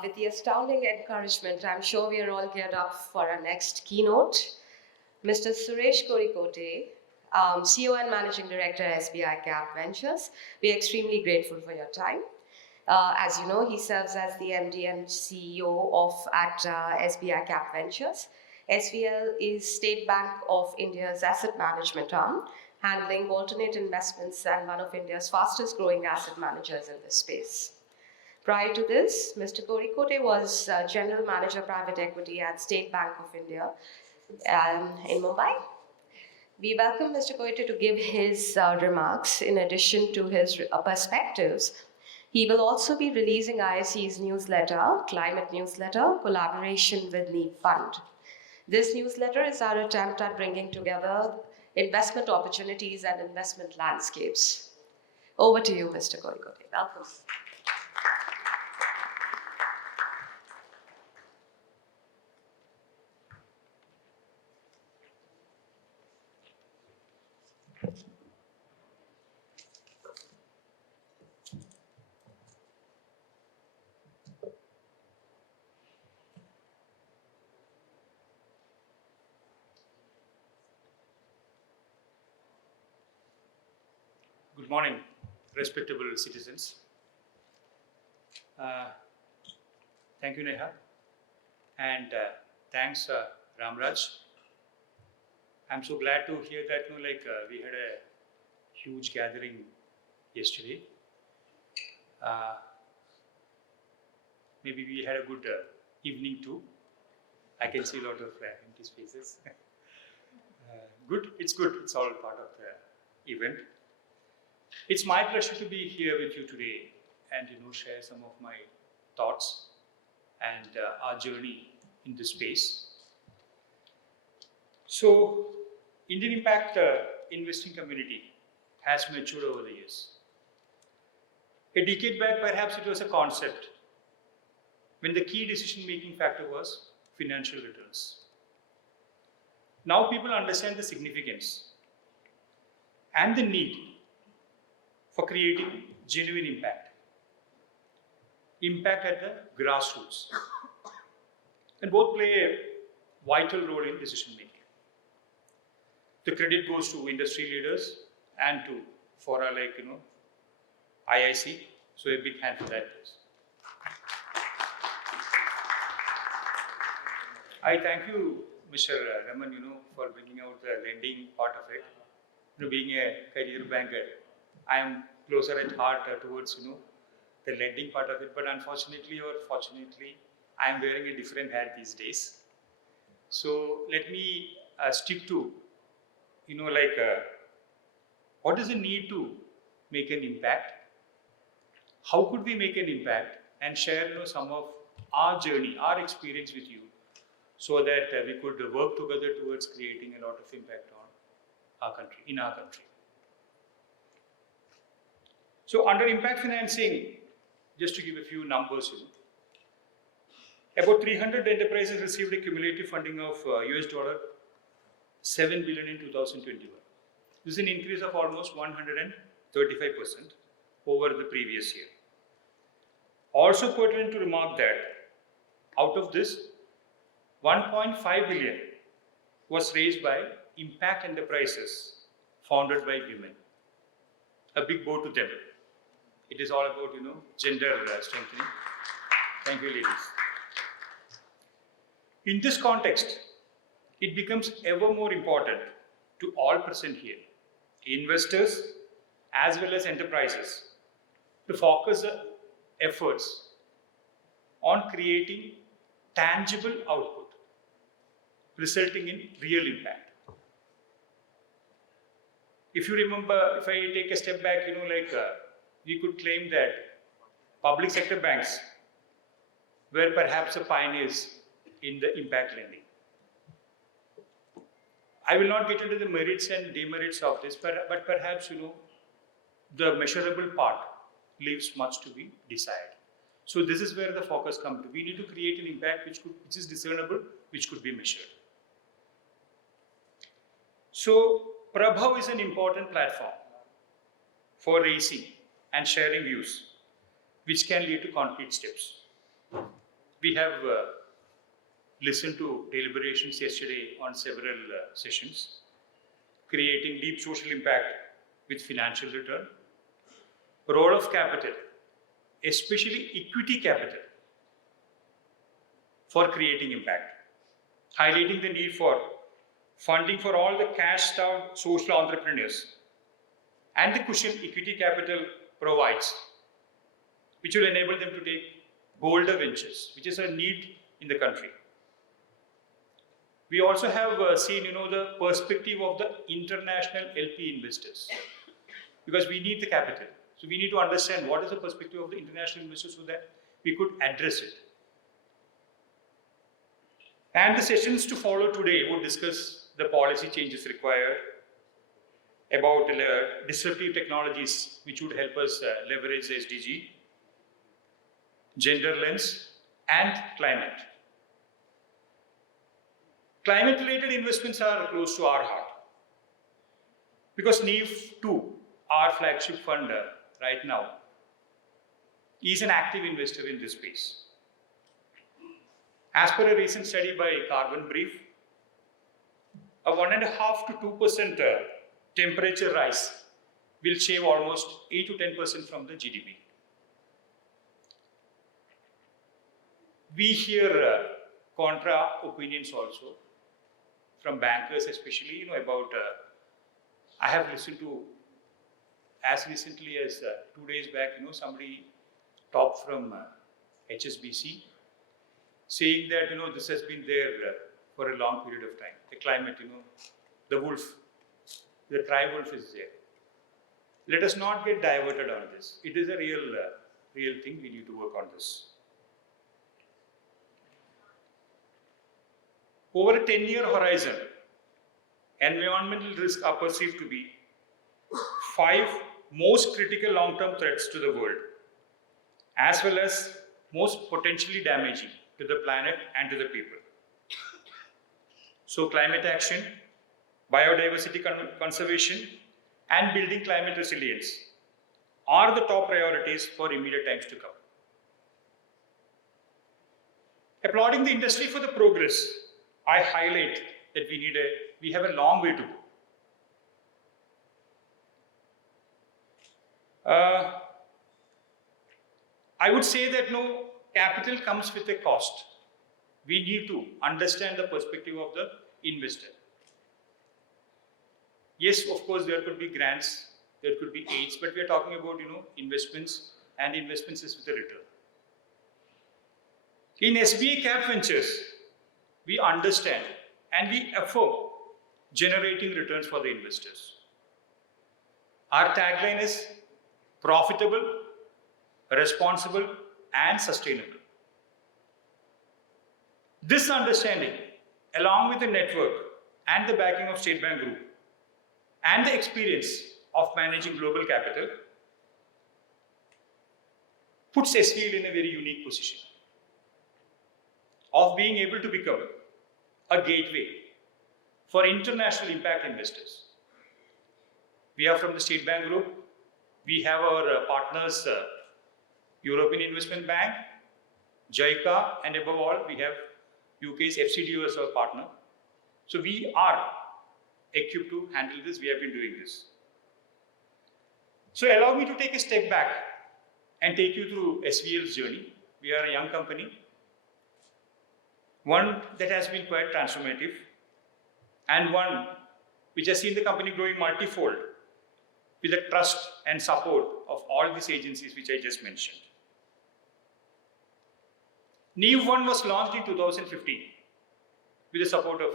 With the astounding encouragement, I'm sure we are all geared up for our next keynote. Mr. Suresh Kozhikote, CEO and Managing Director at SBICAP Ventures, we are extremely grateful for your time. As you know, he serves as the MD and CEO at SBICAP Ventures. SVL is State Bank of India's asset management arm, handling alternate investments and one of India's fastest growing asset managers in this space. Prior to this, Mr. Kozhikote was General Manager Private Equity at State Bank of India in Mumbai. We welcome Mr. Kozhikote to give his remarks in addition to his perspectives. He will also be releasing ISE's newsletter, Climate Newsletter, collaboration with Need Fund. This newsletter is our attempt at bringing together investment opportunities and investment landscapes. Over to you, Mr. Kozhikote. Welcome. Good morning, respectable citizens. Thank you, Neha, and thanks, Ramraj. I'm so glad to hear that we had a huge gathering yesterday. Maybe we had a good evening too. I can see a lot of empty spaces. Good, it's good. It's all part of the event. It's my pleasure to be here with you today and share some of my thoughts and our journey in this space. So, Indian impact investing community has matured over the years. A decade back, perhaps it was a concept when the key decision-making factor was financial returns. Now people understand the significance and the need for creating genuine impact. Impact at the grassroots. And both play a vital role in decision making. The credit goes to industry leaders and to fora like IIC. So a big hand for that. I thank you, Mr. Raman, for bringing out the lending part of it. Being a career banker, I am closer at heart towards the lending part of it, but unfortunately or fortunately, I am wearing a different hat these days. So let me stick to what is the need to make an impact? How could we make an impact and share some of our journey, our experience with you, so that we could work together towards creating a lot of impact on our country, in our country. So under impact financing, just to give a few numbers, about 300 enterprises received a cumulative funding of $7 billion in 2021. This is an increase of almost 135% over the previous year. Also pertinent to remark that out of this, 1.5 billion was raised by impact enterprises founded by women. A big bow to them. It is all about, gender strengthening. Thank you, ladies. In this context, it becomes ever more important to all present here, investors as well as enterprises, to focus efforts on creating tangible output, resulting in real impact. If you remember, if I take a step back, we could claim that public sector banks were perhaps the pioneers in the impact lending. I will not get into the merits and demerits of this, but perhaps, the measurable part leaves much to be desired. So this is where the focus comes to. We need to create an impact which is discernible, which could be measured. So Prabhav is an important platform for raising and sharing views, which can lead to concrete steps. We have listened to deliberations yesterday on several sessions, creating deep social impact with financial return, role of capital, especially equity capital, for creating impact, highlighting the need for funding for all the cash-starved social entrepreneurs and the cushion equity capital provides, which will enable them to take bolder ventures, which is a need in the country. We also have seen, the perspective of the international LP investors, because we need the capital. So we need to understand what is the perspective of the international investors so that we could address it. And the sessions to follow today would discuss the policy changes required, about disruptive technologies which would help us leverage the SDG, gender lens, and climate. Climate-related investments are close to our heart, because NEEF2, our flagship fund right now, is an active investor in this space. As per a recent study by Carbon Brief, a 1.5 to 2% temperature rise will shave almost 8 to 10% from the GDP. We hear contra opinions also from bankers, especially, about. I have listened to, as recently as 2 days back, somebody talked from HSBC, saying that this has been there for a long period of time. The climate, the wolf, the tri-wolf is there. Let us not get diverted on this. It is a real thing. We need to work on this. Over a 10-year horizon, environmental risks are perceived to be 5 most critical long-term threats to the world, as well as most potentially damaging to the planet and to the people. So climate action, biodiversity conservation, and building climate resilience are the top priorities for immediate times to come. Applauding the industry for the progress, I highlight that we have a long way to go. I would say that capital comes with a cost. We need to understand the perspective of the investor. Yes, of course, there could be grants, there could be aids, but we are talking about, investments, and investments is with a return. In SBICAP Ventures, we understand and we affirm generating returns for the investors. Our tagline is profitable, responsible, and sustainable. This understanding, along with the network and the backing of State Bank Group and the experience of managing global capital, puts SVL in a very unique position of being able to become a gateway for international impact investors. We are from the State Bank Group. We have our partners, European Investment Bank, JICA, and above all, we have UK's FCDO as our partner. So we are equipped to handle this. We have been doing this. So allow me to take a step back and take you through SVL's journey. We are a young company, one that has been quite transformative, and one which has seen the company growing multifold with the trust and support of all these agencies which I just mentioned. NEEF1 was launched in 2015 with the support of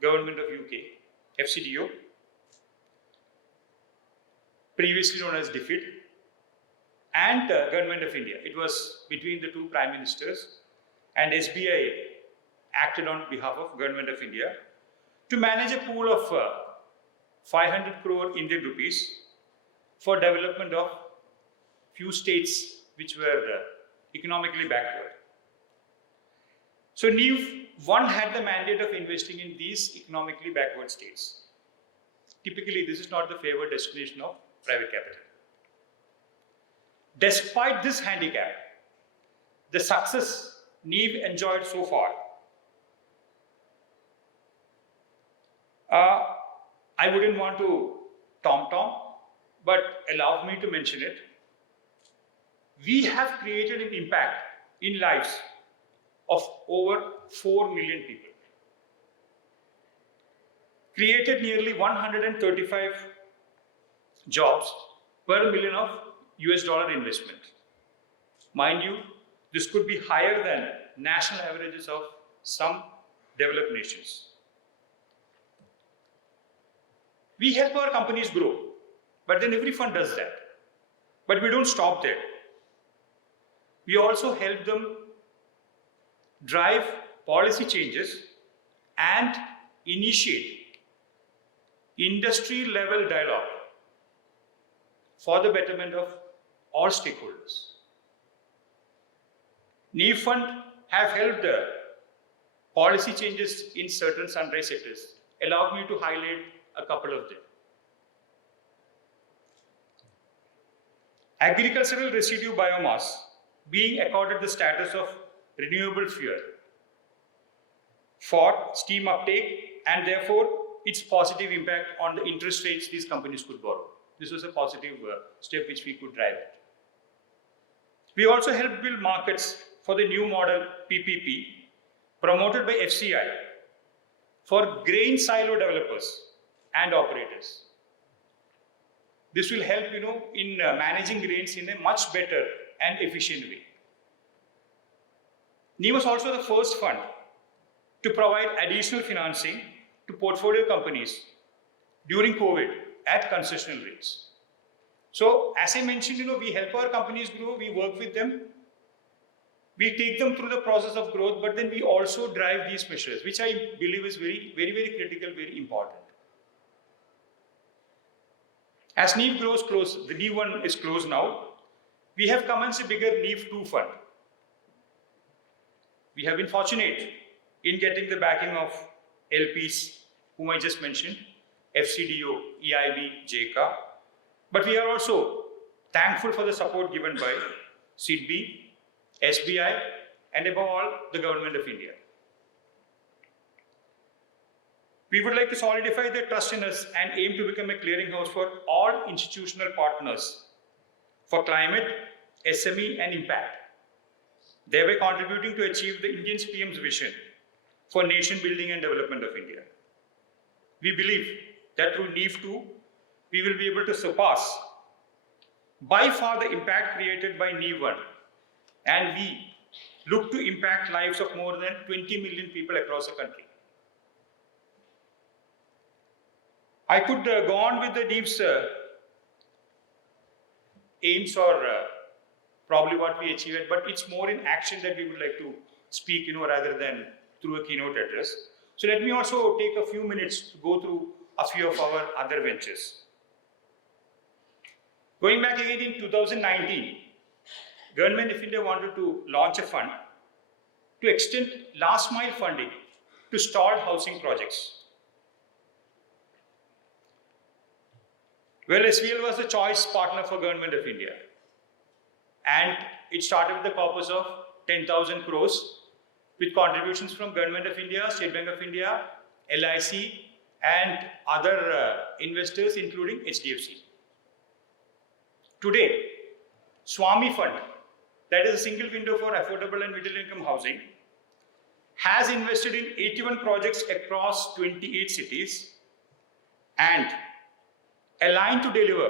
Government of UK, FCDO, previously known as DFID, and Government of India. It was between the two Prime Ministers, and SBI acted on behalf of Government of India to manage a pool of 500 crore Indian rupees for development of few states which were economically backward. So NEEF1 had the mandate of investing in these economically backward states. Typically, this is not the favored destination of private capital. Despite this handicap, the success NEEV enjoyed so far? I wouldn't want to tom-tom, but allow me to mention it. We have created an impact in lives of over 4 million people. Created nearly 135 jobs per million of US dollar investment. Mind you, this could be higher than national averages of some developed nations. We help our companies grow, but then every fund does that. But we don't stop there. We also help them drive policy changes and initiate industry-level dialogue for the betterment of all stakeholders. NEEV Fund have helped policy changes in certain sunrise sectors. Allow me to highlight a couple of them. Agricultural residue biomass being accorded the status of renewable fuel for steam uptake, and therefore its positive impact on the interest rates these companies could borrow. This was a positive step which we could drive at. We also helped build markets for the new model PPP promoted by FCI for grain silo developers and operators. This will help, in managing grains in a much better and efficient way. NEEV was also the first fund to provide additional financing to portfolio companies during COVID at concessional rates. So, as I mentioned, we help our companies grow, we work with them, we take them through the process of growth, but then we also drive these measures, which I believe is very, very, very critical, very important. As NEEV grows close, the NEEV 1 is close now, we have commenced a bigger NEEV 2 fund. We have been fortunate in getting the backing of LPs, whom I just mentioned, FCDO, EIB, JCA. But we are also thankful for the support given by SIDBI, SBI, and above all, the Government of India. We would like to solidify their trust in us and aim to become a clearinghouse for all institutional partners for climate, SME, and impact, thereby contributing to achieve the Indian PM's vision for nation building and development of India. We believe that through NEEV 2, we will be able to surpass by far the impact created by NEEV 1, and we look to impact lives of more than 20 million people across the country. I could go on with the NEEV's aims or probably what we achieved, but it's more in action that we would like to speak, rather than through a keynote address. So let me also take a few minutes to go through a few of our other ventures. Going back again in 2019, Government of India wanted to launch a fund to extend last mile funding to stalled housing projects. Well, SVL was the choice partner for Government of India, and it started with the corpus of 10,000 crores with contributions from Government of India, State Bank of India, LIC, and other investors, including HDFC. Today, Swami Fund, that is a single window for affordable and middle income housing, has invested in 81 projects across 28 cities and aligned to deliver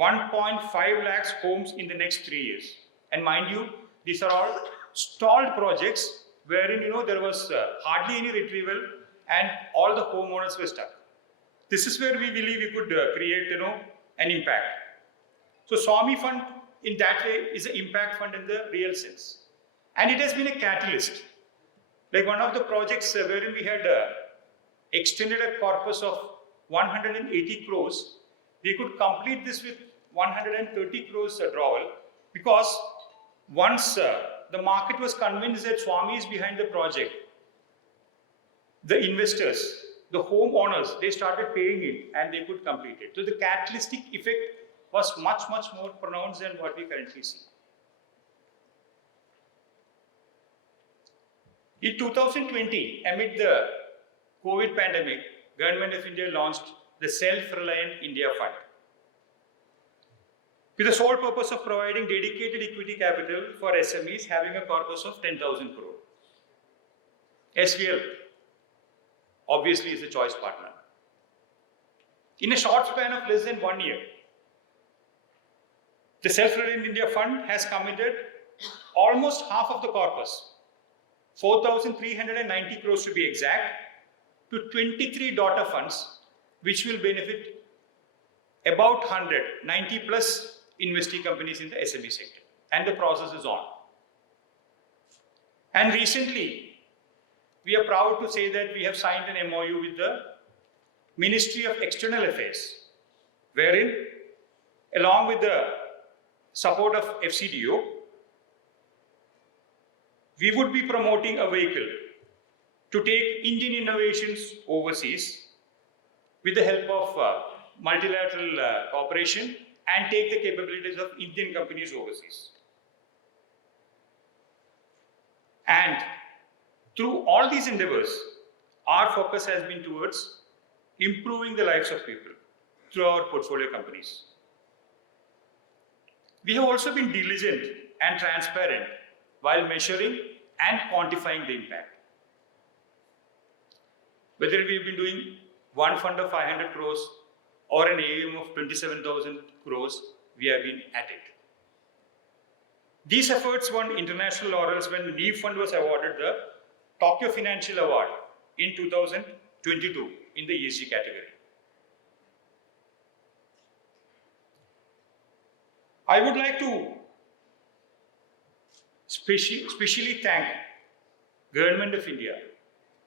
1.5 lakhs homes in the next 3 years. And mind you, these are all stalled projects wherein there was hardly any retrieval and all the homeowners were stuck. This is where we believe we could create an impact. So Swami Fund in that way is an impact fund in the real sense. And it has been a catalyst. Like one of the projects wherein we had extended a corpus of 180 crores, we could complete this with 130 crores drawal, because once the market was convinced that Swami is behind the project, the investors, the homeowners, they started paying it and they could complete it. So the catalytic effect was much, much more pronounced than what we currently see. In 2020, amid the COVID pandemic, Government of India launched the Self-Reliant India Fund with the sole purpose of providing dedicated equity capital for SMEs having a corpus of 10,000 crore. SVL obviously is a choice partner. In a short span of less than 1 year, the Self-Reliant India Fund has committed almost half of the corpus, 4,390 crores to be exact, to 23 daughter funds, which will benefit about 190 plus investee companies in the SME sector. And the process is on. And recently, we are proud to say that we have signed an MOU with the Ministry of External Affairs, wherein, along with the support of FCDO, we would be promoting a vehicle to take Indian innovations overseas with the help of multilateral cooperation and take the capabilities of Indian companies overseas. And through all these endeavors, our focus has been towards improving the lives of people through our portfolio companies. We have also been diligent and transparent while measuring and quantifying the impact. Whether we've been doing one fund of 500 crores or an AUM of 27,000 crores, we have been at it. These efforts won international laurels when NEEF Fund was awarded the Tokyo Financial Award in 2022 in the ESG category. I would like to specially thank Government of India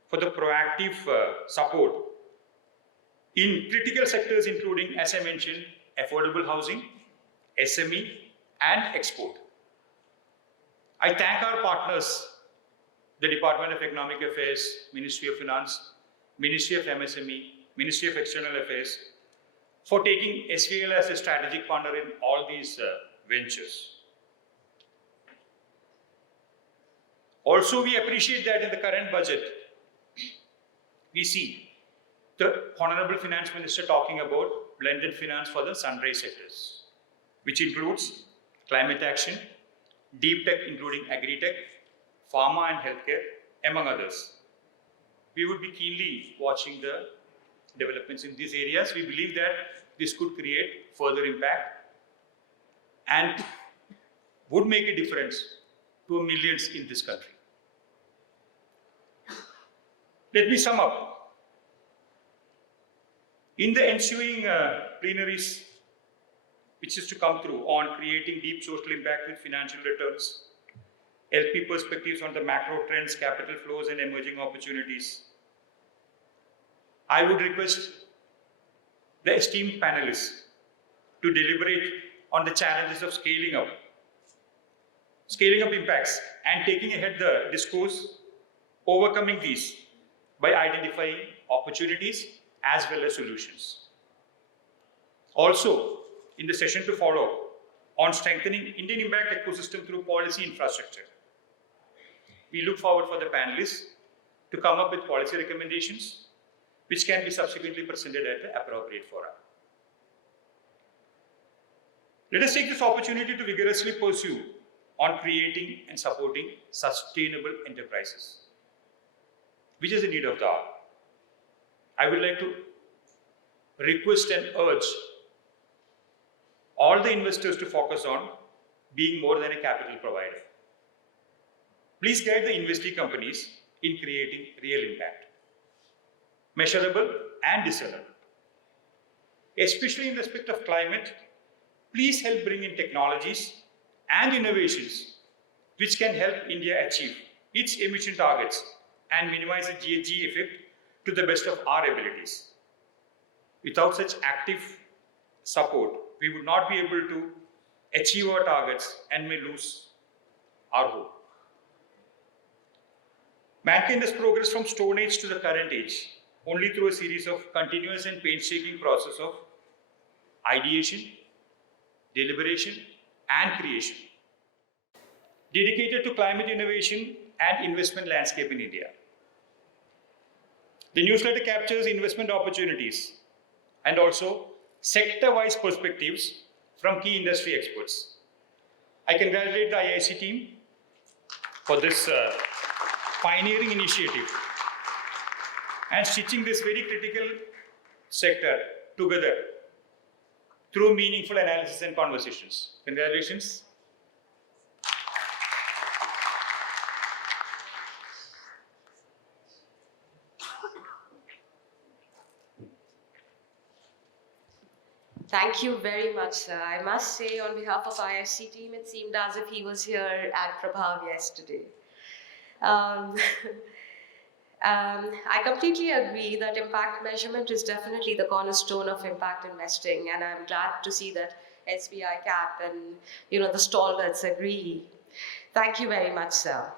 for the proactive support in critical sectors including, as I mentioned, affordable housing, SME and export. I thank our partners, the Department of Economic Affairs, Ministry of Finance, Ministry of MSME, Ministry of External Affairs, for taking SVL as a strategic partner in all these ventures. Also, we appreciate that in the current budget, we see the Honorable Finance Minister talking about blended finance for the sunrise sectors, which includes climate action, deep tech including agri-tech, pharma and healthcare, among others. We would be keenly watching the developments in these areas. We believe that this could create further impact and would make a difference to millions in this country. Let me sum up. In the ensuing plenaries, which is to come through on creating deep social impact with financial returns, LP perspectives on the macro trends, capital flows and emerging opportunities, I would request the esteemed panelists to deliberate on the challenges of scaling up impacts and taking ahead the discourse, overcoming these by identifying opportunities as well as solutions. Also, in the session to follow on strengthening Indian impact ecosystem through policy infrastructure, we look forward for the panelists to come up with policy recommendations which can be subsequently presented at the appropriate fora. Let us take this opportunity to vigorously pursue on creating and supporting sustainable enterprises, which is the need of the hour. I would like to request and urge all the investors to focus on being more than a capital provider. Please guide the investee companies in creating real impact, measurable and discernible. Especially in respect of climate, please help bring in technologies and innovations which can help India achieve its emission targets and minimize the GHG effect to the best of our abilities. Without such active support, we would not be able to achieve our targets and may lose our hope. Mankind has progressed from Stone Age to the current age only through a series of continuous and painstaking process of ideation, deliberation, and creation. Dedicated to climate innovation and investment landscape in India. The newsletter captures investment opportunities and also sector-wise perspectives from key industry experts. I congratulate the IIC team for this pioneering initiative and stitching this very critical sector together through meaningful analysis and conversations. Congratulations. Thank you very much, sir. I must say, on behalf of IIC team, it seemed as if he was here at Prabhav yesterday. Um, I completely agree that impact measurement is definitely the cornerstone of impact investing, and I'm glad to see that SBICAP and the stalwarts agree. Thank you very much, sir.